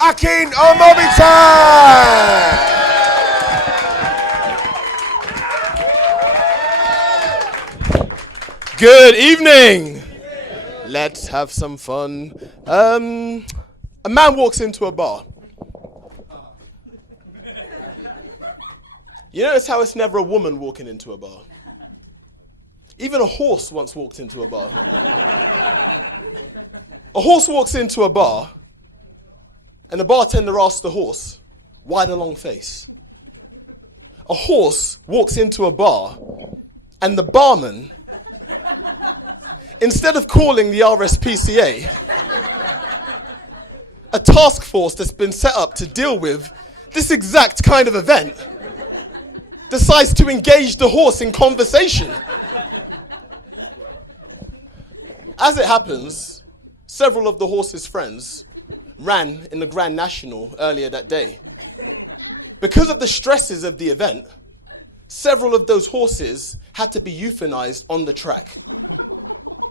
Akin Omobitan! Good evening. Let's have some fun. A man walks into a bar. You notice how it's never a woman walking into a bar? Even a horse once walked into a bar. A horse walks into a bar, and the bartender asks the horse, "Why the long face?" A horse walks into a bar, and the barman, instead of calling the RSPCA, a task force that's been set up to deal with this exact kind of event, decides to engage the horse in conversation. As it happens, several of the horse's friends ran in the Grand National earlier that day. Because of the stresses of the event, several of those horses had to be euthanized on the track.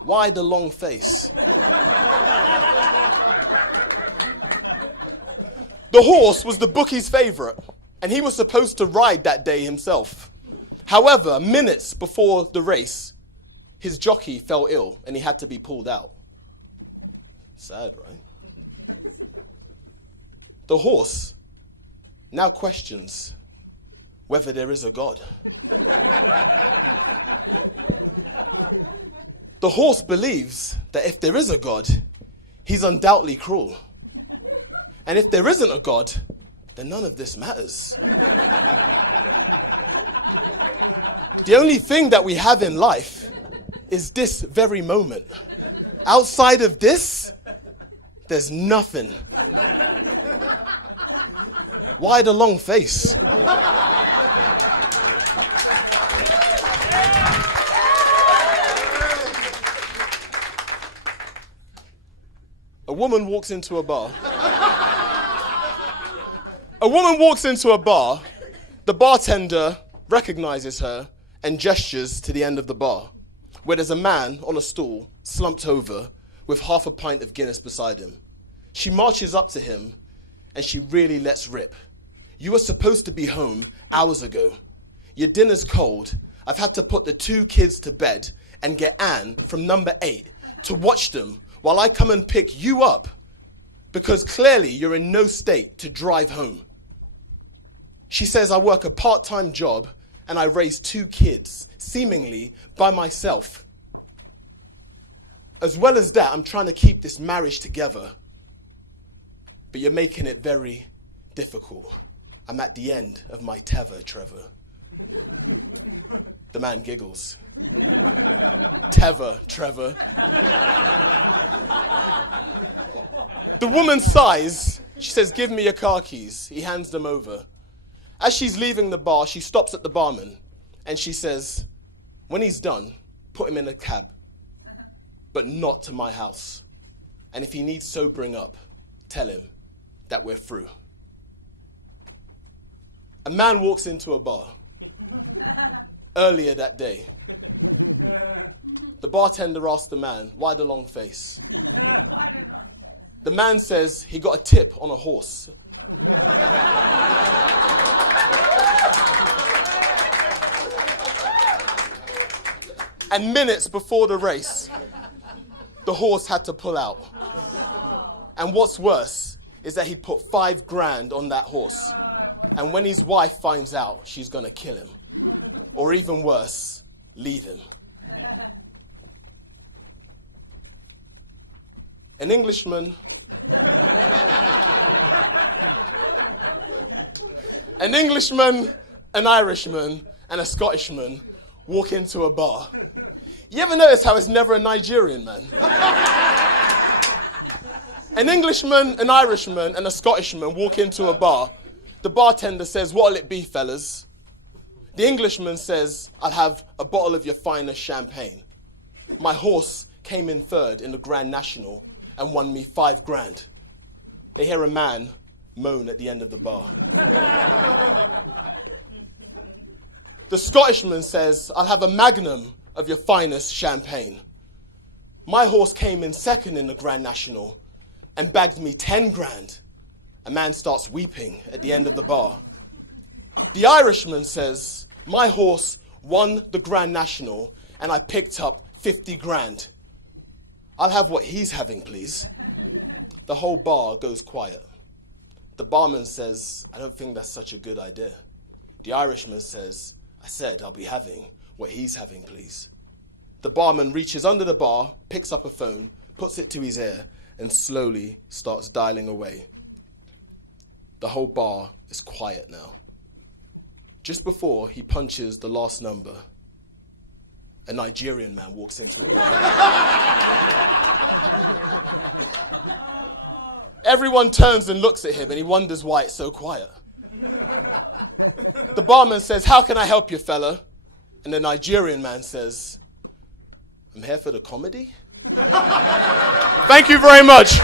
Why the long face? The horse was the bookie's favorite, and he was supposed to ride that day himself. However, minutes before the race, his jockey fell ill and he had to be pulled out. Sad, right? The horse now questions whether there is a God. The horse believes that if there is a God, he's undoubtedly cruel. And if there isn't a God, then none of this matters. The only thing that we have in life is this very moment. Outside of this, there's nothing. Why the long face? A woman walks into a bar. A woman walks into a bar. The bartender recognizes her and gestures to the end of the bar, where there's a man on a stool, slumped over, with half a pint of Guinness beside him. She marches up to him, and she really lets rip. "You were supposed to be home hours ago. Your dinner's cold. I've had to put the 2 kids to bed and get Anne from number 8 to watch them while I come and pick you up, because clearly you're in no state to drive home." She says, "I work a part-time job and I raise 2 kids, seemingly by myself. As well as that, I'm trying to keep this marriage together. But you're making it very difficult. I'm at the end of my tether, Trevor." The man giggles. "Tether, Trevor." The woman sighs. She says, "Give me your car keys." He hands them over. As she's leaving the bar, she stops at the barman and she says, "When he's done, put him in a cab, but not to my house. And if he needs sobering up, tell him that we're through." A man walks into a bar earlier that day. The bartender asks the man, "Why the long face?" The man says he got a tip on a horse. And minutes before the race, the horse had to pull out. And what's worse is that he put $5,000 on that horse. And when his wife finds out, she's gonna kill him. Or even worse, leave him. An Englishman an Irishman, and a Scottishman walk into a bar. You ever notice how it's never a Nigerian man? An Englishman, an Irishman, and a Scottishman walk into a bar. The bartender says, "What'll it be, fellas?" The Englishman says, "I'll have a bottle of your finest champagne. My horse came in third in the Grand National and won me $5,000. They hear a man moan at the end of the bar. The Scottishman says, "I'll have a magnum of your finest champagne. My horse came in second in the Grand National and bagged me $10,000, A man starts weeping at the end of the bar. The Irishman says, my horse won the Grand National and I picked up 50 grand. I'll have what he's having, please. The whole bar goes quiet. The barman says, I don't think that's such a good idea. The Irishman says, I said I'll be having what he's having, please. The barman reaches under the bar, picks up a phone, puts it to his ear, and slowly starts dialing away. The whole bar is quiet now. Just before he punches the last number, a Nigerian man walks into the bar. Everyone turns and looks at him, and he wonders why it's so quiet. The barman says, how can I help you, fella? And the Nigerian man says, I'm here for the comedy. Thank you very much.